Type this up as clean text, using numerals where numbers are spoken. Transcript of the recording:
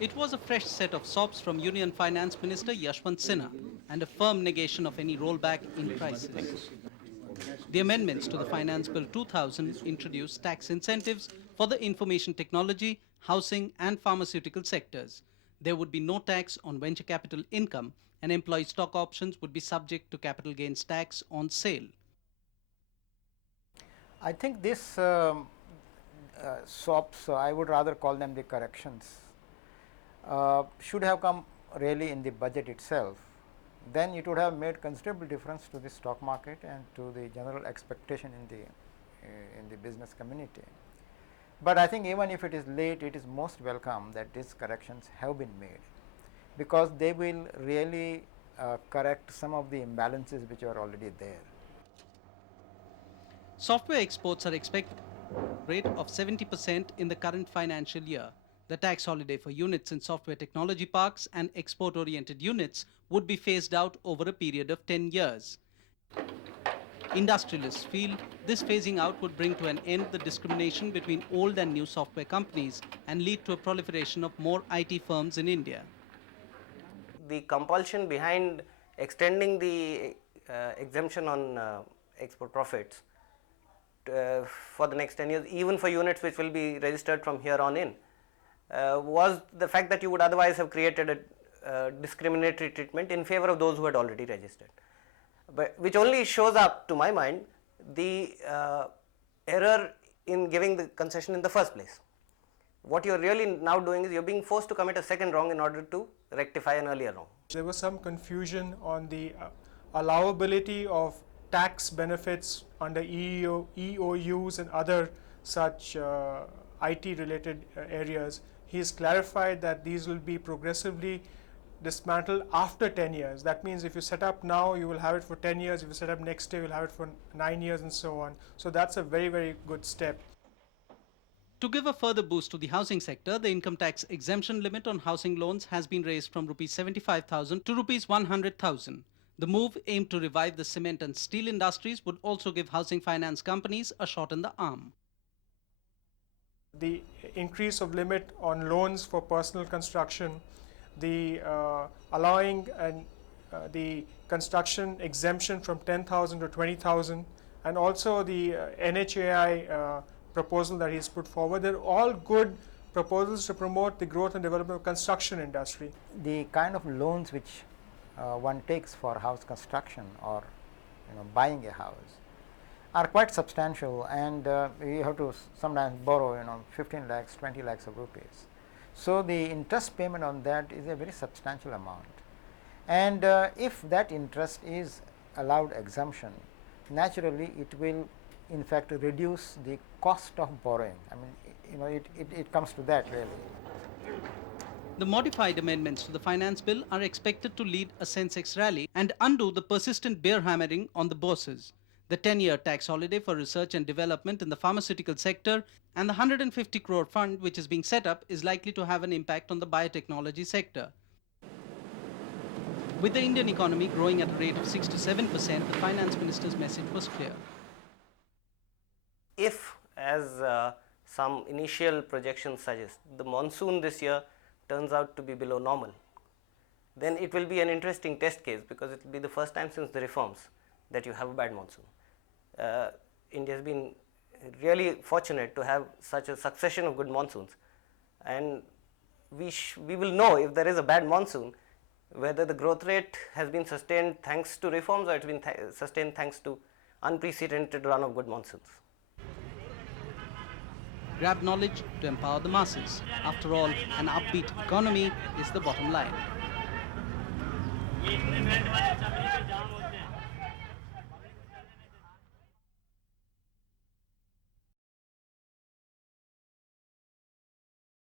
It was a fresh set of sops from Union Finance Minister Yashwant Sinha and a firm negation of any rollback in prices. The amendments to the Finance Bill 2000 introduced tax incentives for the information technology, housing and pharmaceutical sectors. There would be no tax on venture capital income, and employee stock options would be subject to capital gains tax on sale. I think this SOPs, I would rather call them the corrections, should have come really in the budget itself. Then it would have made considerable difference to the stock market and to the general expectation in the business community. But I think even if it is late, it is most welcome that these corrections have been made, because they will really correct some of the imbalances which are already there. Software exports are expected rate of 70% in the current financial year. The tax holiday for units in software technology parks and export-oriented units would be phased out over a period of 10 years. Industrialists feel this phasing out would bring to an end the discrimination between old and new software companies and lead to a proliferation of more IT firms in India. The compulsion behind extending the exemption on export profits for the next 10 years, even for units which will be registered from here on in, was the fact that you would otherwise have created a discriminatory treatment in favor of those who had already registered, but which only shows up, to my mind, the error in giving the concession in the first place. What you are really now doing is you are being forced to commit a second wrong in order to rectify an earlier wrong. There was some confusion on the allowability of tax benefits under EOUs and other such IT related areas. He has clarified that these will be progressively dismantled after 10 years. That means if you set up now, you will have it for 10 years. If you set up next year, you will have it for 9 years and so on. So that's a very, very good step. To give a further boost to the housing sector, the income tax exemption limit on housing loans has been raised from Rs 75,000 to Rs 100,000. The move aimed to revive the cement and steel industries would also give housing finance companies a shot in the arm. The increase of limit on loans for personal construction, the allowing and the construction exemption from 10,000 to 20,000, and also the NHAI proposal that he's put forward. They're all good proposals to promote the growth and development of construction industry. The kind of loans which one takes for house construction or buying a house are quite substantial, and you have to sometimes borrow 15 lakhs, 20 lakhs of rupees. So the interest payment on that is a very substantial amount, and if that interest is allowed exemption, naturally it will in fact reduce the cost of borrowing. I mean, it comes to that really. The modified amendments to the finance bill are expected to lead a Sensex rally and undo the persistent bear hammering on the bosses. The 10-year tax holiday for research and development in the pharmaceutical sector and the 150 crore fund which is being set up is likely to have an impact on the biotechnology sector. With the Indian economy growing at a rate of 6 to 7%, the finance minister's message was clear. If, as some initial projections suggest, the monsoon this year turns out to be below normal, then it will be an interesting test case, because it will be the first time since the reforms that you have a bad monsoon. India has been really fortunate to have such a succession of good monsoons, and we will know if there is a bad monsoon whether the growth rate has been sustained thanks to reforms or it has been sustained thanks to unprecedented run of good monsoons. Grab knowledge to empower the masses. After all, an upbeat economy is the bottom line.